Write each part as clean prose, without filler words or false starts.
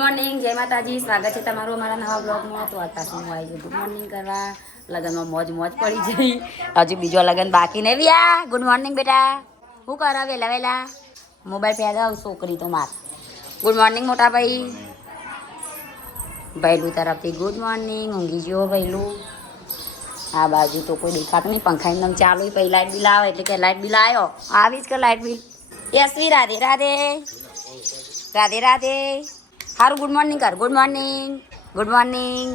Morning, જય માતાજી. સ્વાગત છે તમારું અમારા નવા બ્લોગમાં. તો અત્યારે હું આવી ગયું ગુડ મોર્નિંગ કરવા. લગ્નમાં મોજ પડી જઈ. હજુ બીજો લગ્ન બાકી નહીં. વ્યા ગુડ મોર્નિંગ બેટા. શું કરો વેલા વેલા? મોબાઈલ પહેલાવ છોકરી તો માર. ગુડ મોર્નિંગ મોટા ભાઈ. ભૈલું તરફથી ગુડ મોર્નિંગ. ઊંઘી ગયો ભૈલું. આ બાજુ તો કોઈ દેખાતું નહીં. પંખા એકદમ ચાલુ. પછી લાઇટ બિલ આવે એટલે કે લાઇટ બિલ આવ્યો. આવી જ કે લાઇટ બિલ. યશવી રાધે રાધે. રાધે રાધે. સારું ગુડ મોર્નિંગ કર. Good morning. Good morning.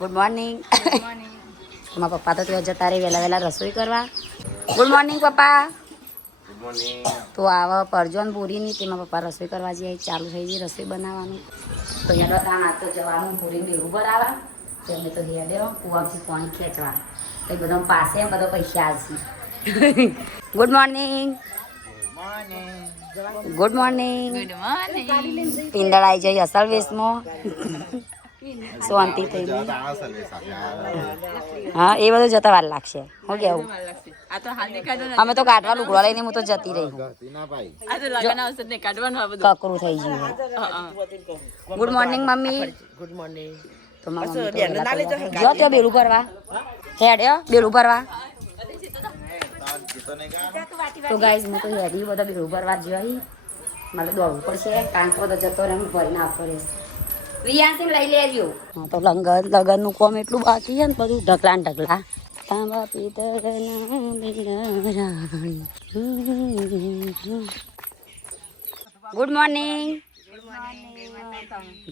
Good morning. મારા પપ્પા તો ત્યાં જતા રહે વહેલા વહેલા રસોઈ કરવા. ગુડ મોર્નિંગ પપ્પા. તો આવા પરજોન પૂરીની તેમાં પપ્પા રસોઈ કરવા જઈએ. ચાલુ થઈ ગઈ રસોઈ બનાવવાનું. તો અહીંયા બધા ના તો જવાનું પૂરી બેરું ભરાવા. તો અમે તો હેડે કુવાથી પાણી ખેંચવા. તો બધા પાસે બધો પૈસા આવશે. Good morning. Good morning. પિંદળ આવી જઈ અસલ વેશમાં. શાંતિ થઈ ગઈ. હા એ બધું જતા વાર લાગશે. શું કેવું? અમે તો કાઢવા લુગડો લઈને હું તો જતી રહી. કકરું થઈ ગયું. Good morning mummy. Good morning. તો જો ત્યાં બેલું ભરવા હેડ બેલું ભરવા. તો ગાઈસ હું તો હેડી બધા બેલું ભરવા જઈ. મારે દોડવું પડશે કારણ કે બધો જતો રહે હું ભરીને આપતો રહેશે. વિયાસી લઈ લેજો. હા તો લગનનું કોમ એટલું બાકી છે ને બધું ઢગલા તાંબા પિત્તળના. Good morning.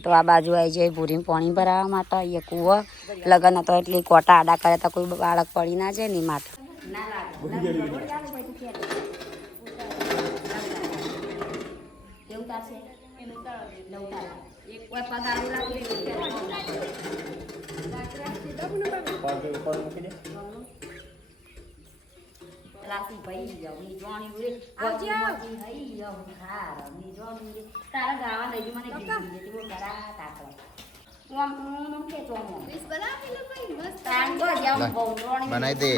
તો આ બાજુ આવી જાય પૂરી પાણી ભરાવા માટે. અહીંયા કૂવો લગન હતો એટલે કોટા આડા કરે તો કોઈ બાળક પડી ના જાય ને માટે. બનાવી દે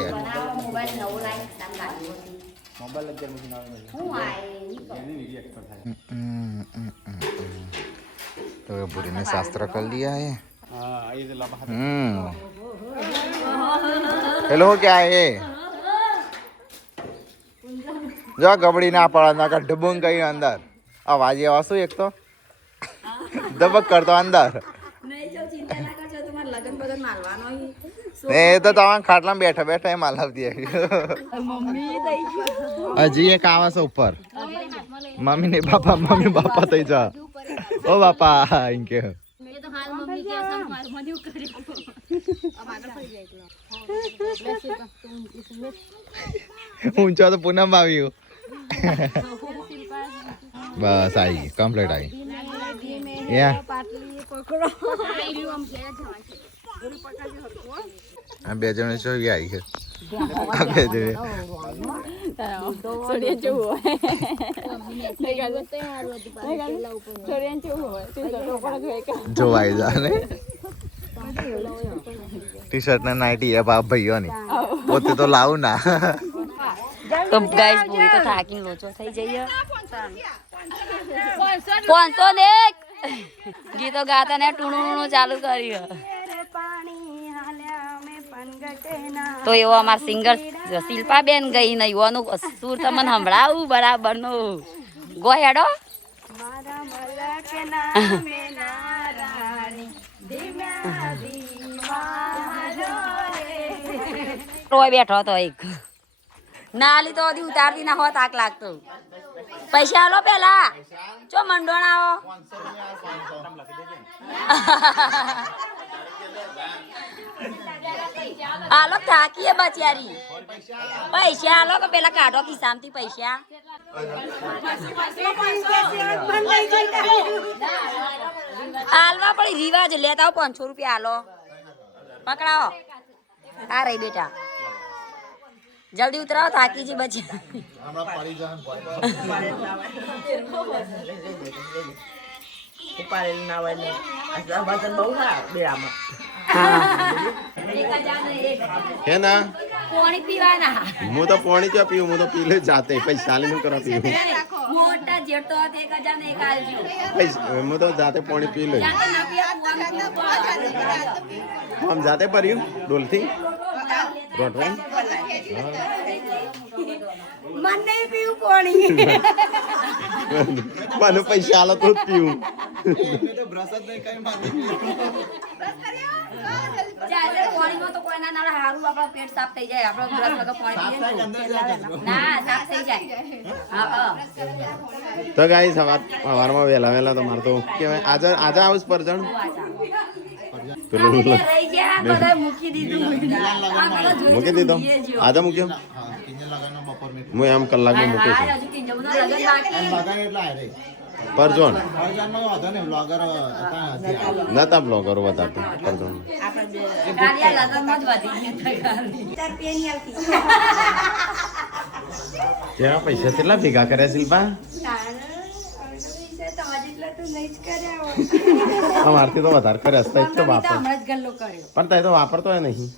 तो बुरी ने शास्त्र कर लिया है. हेलो क्या है जो गबड़ी ना पड़ा ना का डबंग कहीं अंदर आवाज आवा શું એક તો દબક કરતો અંદર એ તો તમારા ખાટલામાં બેઠા બેઠા એ માલ આવતી હજી એક આવા છે ઉપર મમ્મી ને બાપા થઈ જા ઓ બાપા ઇનકે ઊંચો તો પૂનમ આવ્યું બસ આવી કમ્પ્લીટ આવી આ બે જણ શું આવી છે આ બે જણ જોવાઈ જા ને ટી શર્ટ ને નાઈટી એ બાપ ભાઈઓ ની પોતે તો લાવું ના. તો ગાઈસ પૂરી તો થાકીને લોચો થઈ જઈએ. 500 દેખ ગીતો ગાતા ને ટુણું ચાલુ કર્યું. તો એવો અમાર સિંગર શિલ્પાબેન ગઈ ને એવાનું સુર તમને સંભળાવું બરાબર નો ગો હેડો. રોય બેઠો તો એક નાલી તો ઉતારતી ના હોત આક લાગતો. પૈસા આલો પેલા ચો મંડોણા આવો. આલો થાકીએ બચારી. પૈસા આલો કે પેલા કાઢો ખિસ્સામાંથી પૈસા. આલવા પડી રિવાજ લેતા આવો 500 રૂપિયા આલો. પકડાવો. આ રહી બેટા જલ્દી ઉતરાવો થાકી જી બચી. है ना पानी पीवाना હું તો પાણી ક્યાં પીવું હું તો પી લે જાતે પછી ચાલી નું કરવા પીવું મોટા જેઠ તો હતો 1000 ને એક આલજો હું તો જાતે પાણી પી લઈ જાતે ના પીયા આમ જાતે ભર્યું ડોલથી રોટવાઈ મન નહીં પીવું પાણી મને પૈસા આલો તો જ પીવું ચાલે પાણીમાં તો કોઈના ના હારું આપણા પેટ સાફ થઈ જાય આપણો બ્રશ વગર પાણી પીએ ના સાફ થઈ જાય હા તો ગાઈ સવારમાં વહેલા તમારે તો કેવાય આજે આવું પરજણ પેલું રહી ગયા બધા મૂકી દીધું મૂકી દીધો આજે મૂક્યો હું એમ કલાકમાં મૂકું છું હજુ કિંજલ બધા લગન બાકી પરજોન નતા બ્લોગરો બતાવતા પરજોન કાલિયા લગનમાં જ વધી ત્યાં પૈસા કેટલા ભેગા કર્યા શિલ્પા અમારથી તો વધારે કર્યા છે તો વાપર હમણાં જ ગલ્લો કર્યો પણ તે તો વાપરતો હોય નહીં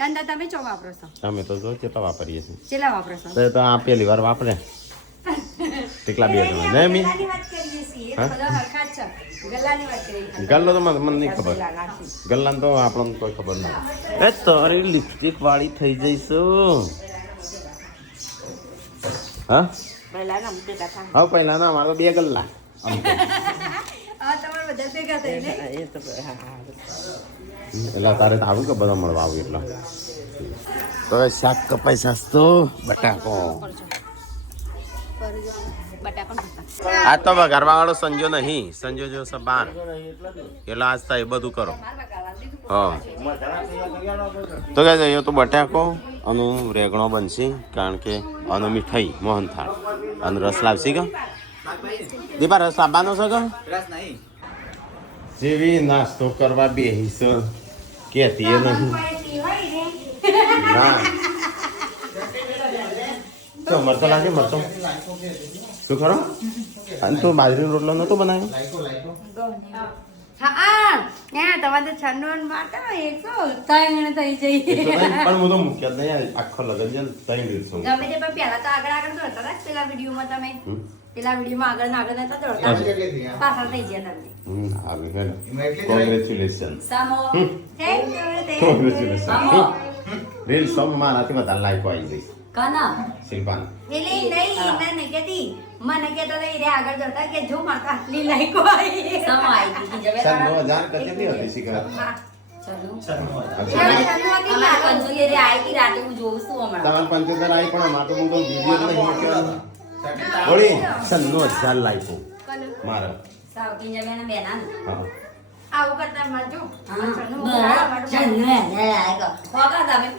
અંદર તમે ચો વાપરો છો અમે તો જો કેટલા વાપરીએ છીએ કેટલા વાપરો છો તે તો આ પહેલી વાર વાપરે કેટલા બે જણા ને મી ગલ્લાની વાત કરીએ છીએ એ બધા હરખા જ છે ગલ્લાની વાત કરીએ ગલ્લો તો મને નહીં ખબર ગલ્લાને તો આપણને કોઈ ખબર નથી એ તારી લિપસ્ટિક વાળી થઈ જઈશું હા પહેલા ના મુદ્દે કથા હા પહેલા ના અમારે તો 2 ગલ્લા આમ તો આ તમારે બધા ભેગા થઈને એટલે તારે તો આવું કે બધા મળવા આવું એટલે તો શાક કપાઈ સસ્તો બટાકો આજ તો ઘરવા વાળો સંજો નહીં સંજો જો બાર એટલે આજ થાય એ બધું કરો હા તો કહે છે તો બટાકો અને રેગણો બનશે કારણ કે અને મીઠાઈ મોહનથાળ અને રસ લાવશે કે દીપા રસ લાવવાનો છે કે જેવી નાસ્તો કરવા બેહીશ કેતી એ નહીં ના તો મરતો લાગે મરતો શું ખરો અને તું બાજરીનો રોટલો નતો બનાવ્યો હા તમારે તો છન્નું મારતા હોય 103 થઈ જઈ પણ હું તો મૂક્યા જ નહીં આખો લગન છે 3 દિવસ ગમે તે પણ પહેલા તો આગળ દોડતા હતા પેલા વિડીયોમાં તમે પેલા વિડીયોમાં આગળ નતા દોડતા પાછળ થઈ ગયા તમે કોંગ્રેચ્યુલેશન સામો કોંગ્રેચ્યુલેશન રીલ સબ મારાથી બધા લાઈકો આવી ગઈ કના શિલ્પાન એટલે નહીં એને કેતી મને કેતો નહીં રે આગળ જતા કે જો મારા આટલી લાઈકો આવી સામો આવી ગઈ જવે 9000 કેટલી હતી શિખર તમારે 75 આવી પણ અમારે તો હું તો વિડીયો નહીં મૂક્યો ઓળી 9000 લાઈકો મારા હા આવું કરતા મળજો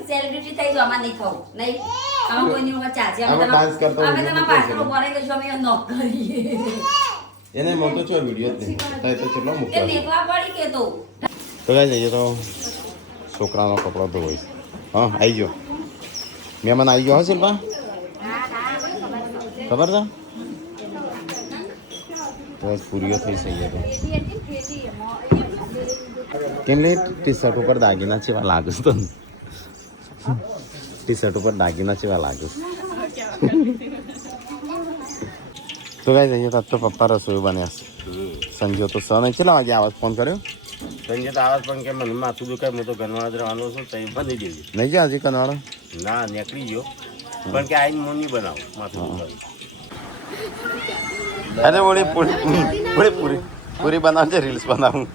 સેલિબ્રિટી થઈ જો આમાં નહીં થવું નહીં અમે કોઈની વગર ચાલશે અમે તમારા પાછળ ઉભા રહી ગઈશું અમે નોક કરીએ એને મોટો છો વિડીયો જ નહીં તો કેટલો એ મૂક્યો મેકવા પડી કે તો ગાઈ જઈએ તો છોકરાનો કપડો ધોઈશ હા આવી ગયો મહેમાન આવી ગયો હા શિલ્પા ખબર છે તો પૂરીઓ થઈ જઈએ તો કેટલી ટી શર્ટ ઉપર દાગીના જેવા લાગે છે તો ટી શર્ટ ઉપર દાગીના જેવા લાગે છે તો ગાઈ જઈએ તો પપ્પા રસોઈ બન્યા છે સંજો તો સર કેટલા વાગે આવાજ ફોન કર્યો સંજય તો આવાજ પણ કે મને માથું દુખાય હું તો ઘરવાળા જ રહેવાનો છું તો બની દેવી નહીં ગયા હજી કનવાળો ના નીકળી ગયો પણ કે આઈને મોં નહીં બનાવો માથું દુખાય અરે ઓળી પૂરી પૂરી બનાવજે રીલ્સ બનાવું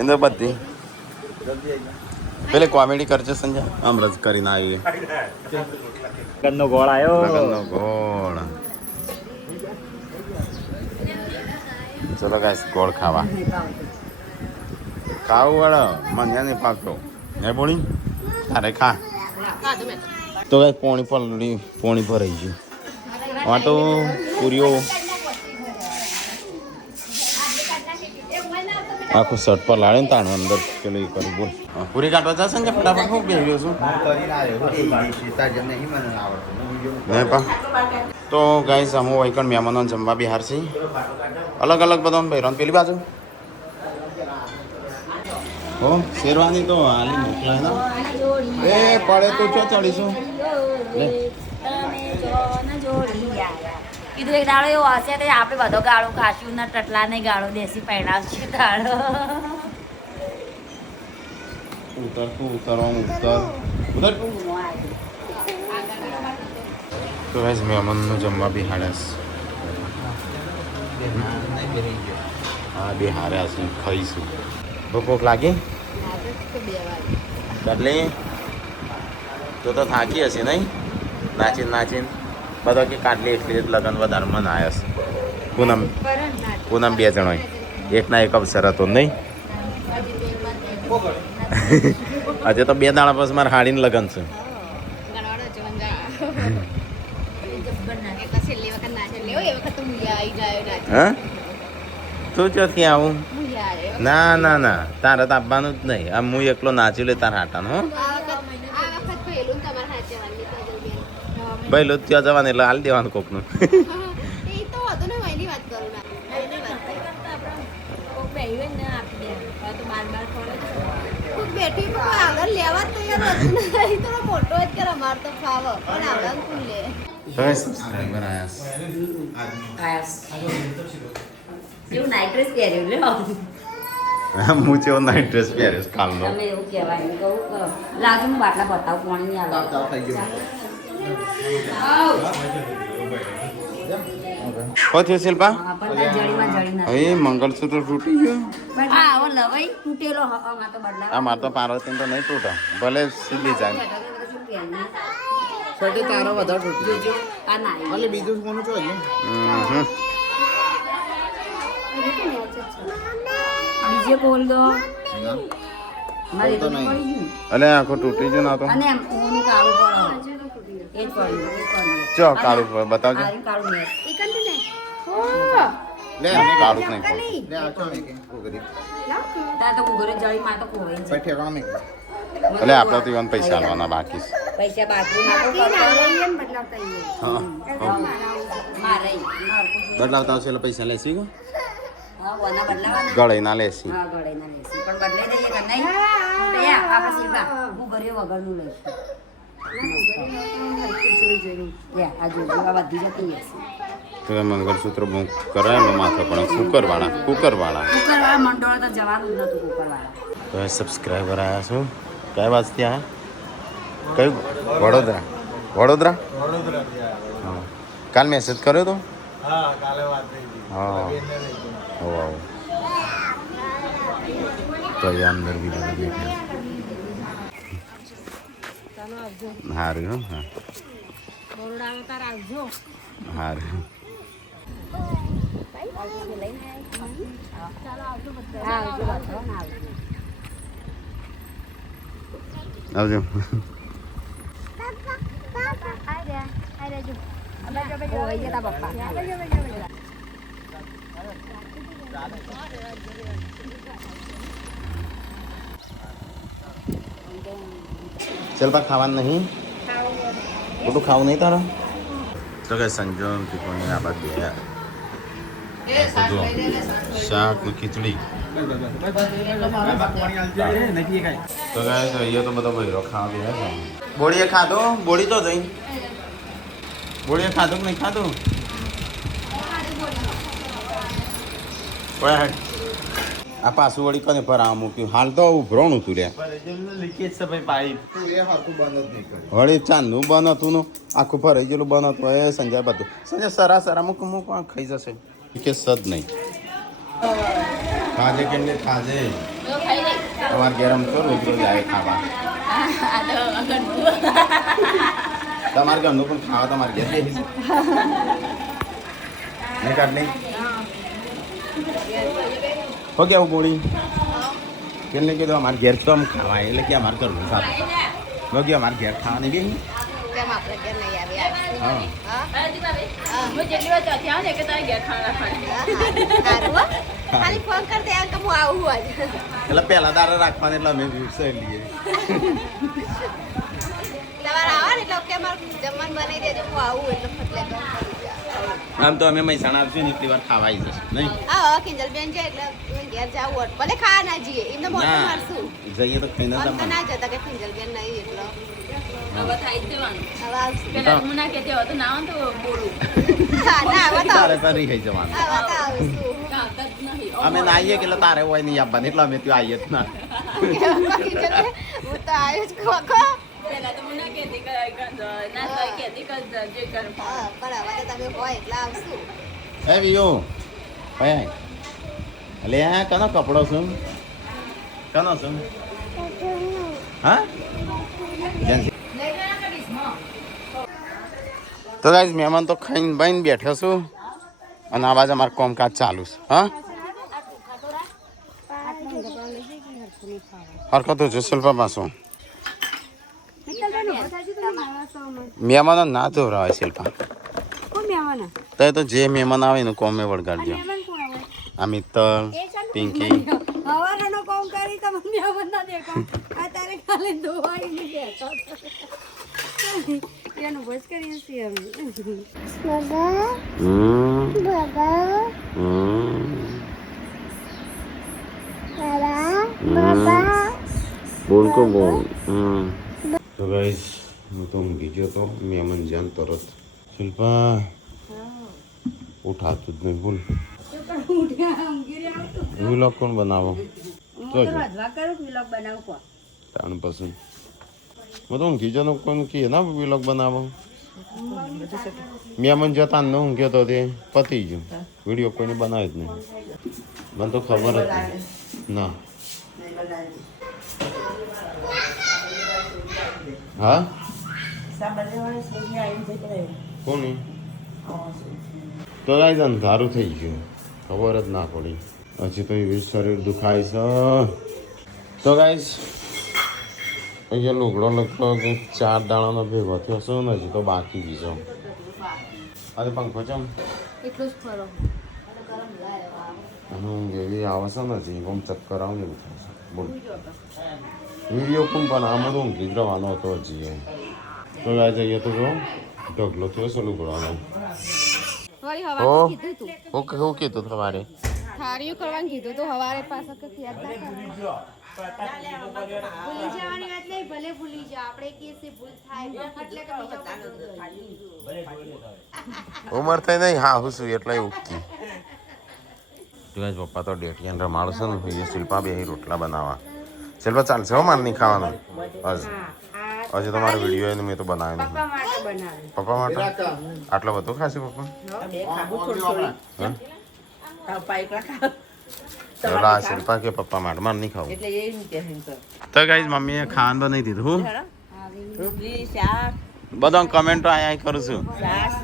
એને બધી પેલે કોમેડી કરજે સંજય આમ રજ કરીને આવીએ ગંદનો ગોળ આવ્યો લગનનો ગોળ ચલો ગાઈસ ગોળ ખાવા ખાવું વાળો મને નહીં પાકતો હે બોણી અરે ખા તો ગાઈસ પોણી ભરાઈ ગયું આ તો પૂરીઓ આખું શર્ટ પર લાડે ને તાણ અંદર પેલું એ કરું બોલ પૂરી કાઢવા જશે ને ફટાફટ હું બેહ્યો છું નહીં પા તો ગાઈસ અમો વૈકણ મહેમાનો જમવા બિહાર છે અલગ અલગ બધાને બહેરાન પેલી બાજુ હો શેરવાની તો હાલી મોકલાય ને એ પડે તો ચો ચડીશું લે તમે જો ન જોડી કીધું એક દાડો એવો હશે તો આપણે બધો ગાળો ખાશું ને ટટલા નહીં ગાળો દેશી પહેણાવશું દાડો ઉતર તું ઉતરવાનું ઉતર ઉતર તો ગાઈસ મહેમાનનું જમવા બી હાડ્યાસ હા બે હાર્યા છે ખાઈશું ભૂખ લાગી એટલે તો થાકી હશે નહીં નાચીને નાચીને બધો કે કાટલી એટલી જ લગન વધારે મન આવ્યા છે પૂનમ 2 જણ હોય એકના એક અવસર હતો નહીં આજે તો 2 દાડા પછી મારે હાડીને લગન છે હા તું ચોથી આવું ના ના ના તારે તો આપવાનું જ નહીં આમ હું એકલો નાચી લે તારા હાટાનો હો ભાઈ લો ત્યાં જવાનું એટલે હાલ દેવાનું કોકનું સબસ્ક્રાઈબર એવું નાઇટ ડ્રેસ પહેર્યું લ્યો આયા હું જેવો નાઇટ ડ્રેસ પહેર્યો કાલનો તમે એવું કહેવાય કહું લાજુ હું બાટલા બતાવું પાણી નહીં આવે થયું શિલ્પા આપણને જડીમાં જડી ના હવે મંગળસૂત્ર તૂટી ગયું હા હવે લવાઈ તૂટેલો આમાં તો બદલા આ માર તો પાર્વતી તો નહીં તૂટે ભલે સીધી જાય છોટે તારો વધારે તૂટી જોજો આ નાઈ એટલે બીજું કોનું જોઈએ બીજે બોલ દો મારે તો નહીં. પડી ગયું અલે આખો તૂટી ગયો ના તો અને એમ ઓનું કાળું પડો એ જ પડ્યું એ પડ્યું ચો કાળું બતાવજો આ કાળું ને લે કાળું જ નહીં પડતું. લે આ ચો મેકે કોગરી ત્યાં તો કુગરે જડી માં તો કોઈ પછી ઠેકાણો મેકે એટલે આપણે તો ઈવન પૈસા આલવાના બાકી છે પૈસા બાકી ના તો હા મારે બદલાવતા આવશે એટલે પૈસા લેસી ગો હા વના બદલાવાના ગળે ના લેસી હા ગળે ના લેસી પણ બદલાઈ દઈએ કે નહીં તો યા આપણે સીધા હું ઘરે વગરનું લઈશું યા આ જોજો આ બધી જતી હશે તો એ મંગળસૂત્ર બુક કરાયેલો માથે પણ કુકરવાળા કુકરવાળા મંડળ તો જવાનું જ નતું કુકરવાળા તો એ સબસ્ક્રાઈબર આવ્યા છો કયા વાજથી આ કયું વડોદરા હા કાલ મેસેજ કર્યો તો હા હો તો એ અંદર બી બધા બેઠા હારું હો હા હારું આવજો ચલ પા ખાવાનું નહીં બધું ખાવું નહીં તારો તો કે સંજો ટીકોની આ બાદ બે શાક ને ખીચડી તો ગાય તો અહીંયા તો બધો બૈરો ખાવા દે બોડીએ ખાધો બોડી તો જઈ બોડીએ ખાધું કે નહીં ખાધું આ પાછું વળી કને પર આ મૂક્યું હાલ તો ઉભરોણું તું રે વળી ચાંદનું બન હતું નું આખું ફરાઈ ગયેલું બન હતું એ સંજય બધું સંજય સરા મૂક ખાઈ જશે કે સદ નહીં ખાજે કે નહીં ખાજે તમારે ગેરમ તો રોજ રોજ આવે ખાવા તમારે ઘરનું પણ ખાવા તમારે ઘેર નહીં કાઢ નહીં હો કેવું ગોળી કેને કીધું અમારે ઘેર તો આમ ખાવાય એટલે કે અમારે ઘરનું સારું ગયો અમારે ઘેર ખાવાની બી હા એટલે પહેલા દારા રાખવાની એટલે અમે વિવસાય લઈએ આમ તો અમે મહેસાણા આવશું ને એટલી વાર ખાવા આવી જશે નહીં આ કિંજલબેન છે એટલે ઘેર જાવું હોત ભલે ખાવા ના જઈએ એમને મોટો ના મારશું જઈએ તો ખાઈને અમને જમવાનું. ના જતા કે કિંજલબેન નહીં એટલો હવે થાય જ દેવાનું હવે આવશું પેલા હું ના કહેતી હવે તો ના આવે તો બોલું હા ના હવે તો તારે તો રહી જવાનું હવે તો આવશું આવતા જ નહીં અમે ના આવીએ કે એટલે તારે હોય નહીં આવવાનું એટલે અમે ત્યાં આવીએ જ ના કિંજલબેન હું તો આવ્યો જ ખોખો પેલા તો હું ના કહેતી કે ના તો કહેતી કે જે કર હા પણ હવે તો તમે હોય એટલે આવશું હે વિયો ભાઈ અલે આ કનો કપડો છું કનો છું હા તો ગાઈઝ મહેમાન તો ખાઈને બાઈને બેઠો છું અને આ બાજુ અમારું કામકાજ ચાલુ છે હા હરકત છે શિલ્પા પાછું મહેમાનો ના ધોરાવાય શિલ્પા તો એ તો જે મહેમાન આવે ને કોમે વળગાડજો આ મિત્તલ પિંકી હવારનો કોમ કરી તો મમ્મી આવન ના દેખો અત્યારે ખાલી દોવાઈ ને બેઠો એનું બસ કરીએ છીએ અમે બોલ કો બોલ તો ગાઈસ હું તો ઊંઘી ગયો તો મહેમાન જાન તરત શિલ્પા ઉઠાતું જ નહીં બોલ વિલોગ કોણ બનાવો તાણ પસંદ હું તો ઊંઘી જતો કોણ કીએ ના વિલોગ બનાવો મહેમાન જતા ન ઊંઘ્યો તો તે પતી ગયું વિડીયો કોઈને બનાવે જ નહીં મને તો ખબર જ નહીં ના હા કોની તો ગાઈઝ અંધારું થઈ ગયું ખબર જ ના પડી હજી તો એવી શરીર દુખાય છે તો ગાઈઝ અહીંયા લુગડો લગભગ 4 દાણાનો ભેગો થયો છે ને હજી તો બાકી બીજો અરે પંખો ચમ એટલું જ ખરો હું એવી આવે છે ને હજી આમ ચક્કર આવે એવું થાય છે બોલ વિડીયો પણ આમાં તો ઊંઘી જ રહેવાનો હતો હજી તો આ જઈએ તો જો ઢગલો થયો છે લુગડવાનો વળી ઓ હવારે કીધું તું ઓકે શું કીધું તમારે થાળીઓ કરવાનું કીધું તું હવારે પાછા કે યાદ ના ભૂલી જવાની વાત નહીં ભલે ભૂલી જા આપણે કેસે ભૂલ થાય એટલે કે ઉમર થઈ નહીં હા હું છું એટલે ઉગતી પપ્પા તો ડેટિયાન રમાડો છે ને એ શિલ્પા બે રોટલા બનાવવા શિલ્પા ચાલશે હો મારે નહીં ખાવાનું હજી તો મારો વિડીયો એને મેં તો બનાવ્યો નહીં પપ્પા માટે આટલો બધો ખાશે પપ્પા પેલા શિલ્પા કે પપ્પા માટે મારે નહીં ખાવું તો ગાઈઝ મમ્મીએ ખાવાનું બનાવી દીધું બધા કમેન્ટો આયા કરું છું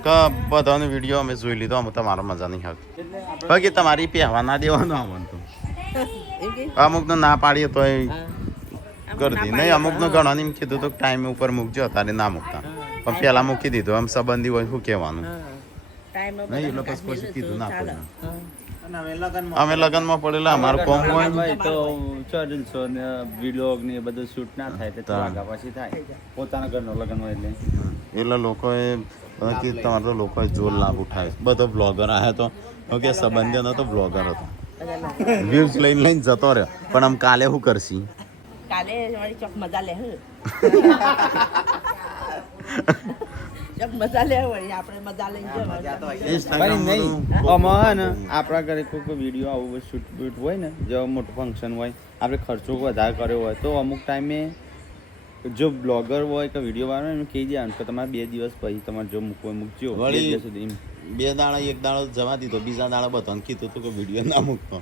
કે બધાનો વિડીયો અમે જોઈ લીધો અમે તમારો મજા નહીં આવતી બાકી તમારી પહેવા ના દેવાનું આવવાનું તો અમુકને ના પાડીએ તો કરી દી નહીં અમુકને ઘણાને એમ કીધું તો ટાઈમ ઉપર મૂકજો તારે ના મૂકતા પણ પહેલા મૂકી દીધું આમ સંબંધી હોય શું કહેવાનું નહીં એટલે પછી કીધું ના પડે અમે લગનમાં પડેલા અમારું કોમ હોય તો ચેનલ્સ ને વ્લોગ ને બધું શૂટ ના થાય એટલે આગા પછી થાય પોતાના ઘરનો લગન હોય એટલે લોકોએ તમારે તો લોકોએ જોર લાભ ઉઠાય બધો બ્લોગર આવ્યો તો કે સંબંધીનો તો બ્લોગર હતો વ્યૂઝ લઈને જતો રહ્યો પણ આમ કાલે શું કરશી કાલે મારી ચોક મજા લે ચોક મજા લે વળી આપણે મજા લઈને આમાં ને આપણા ઘરે કોઈ વિડીયો આવું શૂટ બૂટ હોય ને જો મોટું ફંક્શન હોય આપણે ખર્ચો વધારે કર્યો હોય તો અમુક ટાઈમે જો બ્લોગર હોય કે વિડીયો વાળો એમ કહી દે કે તમારે 2 દિવસ પછી તમારે જો મૂકવો મૂકજો 2 દિવસ સુધી 2 દાડા 1 દાડો જવા દીધો બીજા દાડા બધાને કીધું હતું કે વિડીયો ના મૂકતો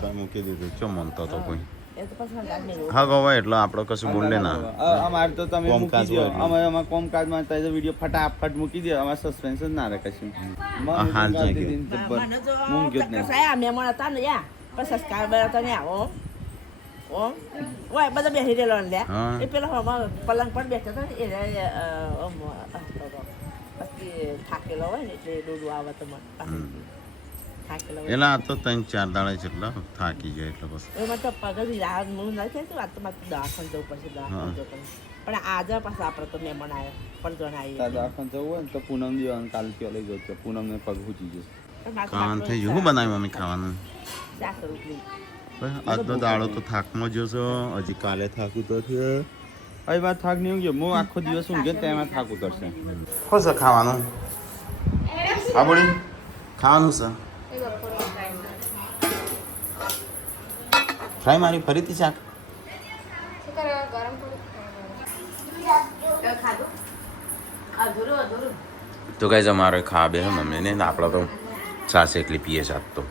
તો મૂકી દીધું ચો મનતો તો કોઈ હા ગવાય એટલે આપણે કશું બોલે ના અમારે તો તમે મૂકી દો અમારે કોમકાજમાં તો વિડીયો ફટાફટ મૂકી દો અમારે સસ્પેન્સ જ ના રહે કશું મહેમાન હતા ને યા પણ સબસ્ક્રાઈબર હતા ને આવો ઓય બધા બેસી રહેલો લે એ પેલા પલંગ પર બેઠો હતો ને પછી થાકેલો હોય ને એટલે ડોડું આવે તો મને થાકેલા એટલે આ તો 3-4 દાડા જેટલા થાકી જાય એટલે બસ એમાં તો પગ જ રાહ હું નથી થતું આ તો મારે દવાખાને જવું પડશે દવાખાને જવું પડશે પણ આજે પાછા આપણે તો મહેમાન આવ્યો પણ જોને તાર દવાખાને જવું હોય ને તો પૂનમ દેવાનું કાલ કયો લઈ જજો પૂનમને પગ ખૂચી જશે ખાવાનું થઈ ગયું શું બનાવ્યું મમ્મી ખાવાનું શાક રોટલી આજનો દાડો તો થાકમાં જશો હજી કાલે થાક ઉતરશે હવે વાત થાક નહીં ગયો હું આખો દિવસ ઊંઘે તેમાં થાક ઉતરશે શું છે ખાવાનું હા બોલી ખાવાનું છે ફ્રાય મારી ફરીથી શાક તો કઈ અમારે ખા બે મમ્મી ને આપણે તો છાશ એકલી પીએ શાક તો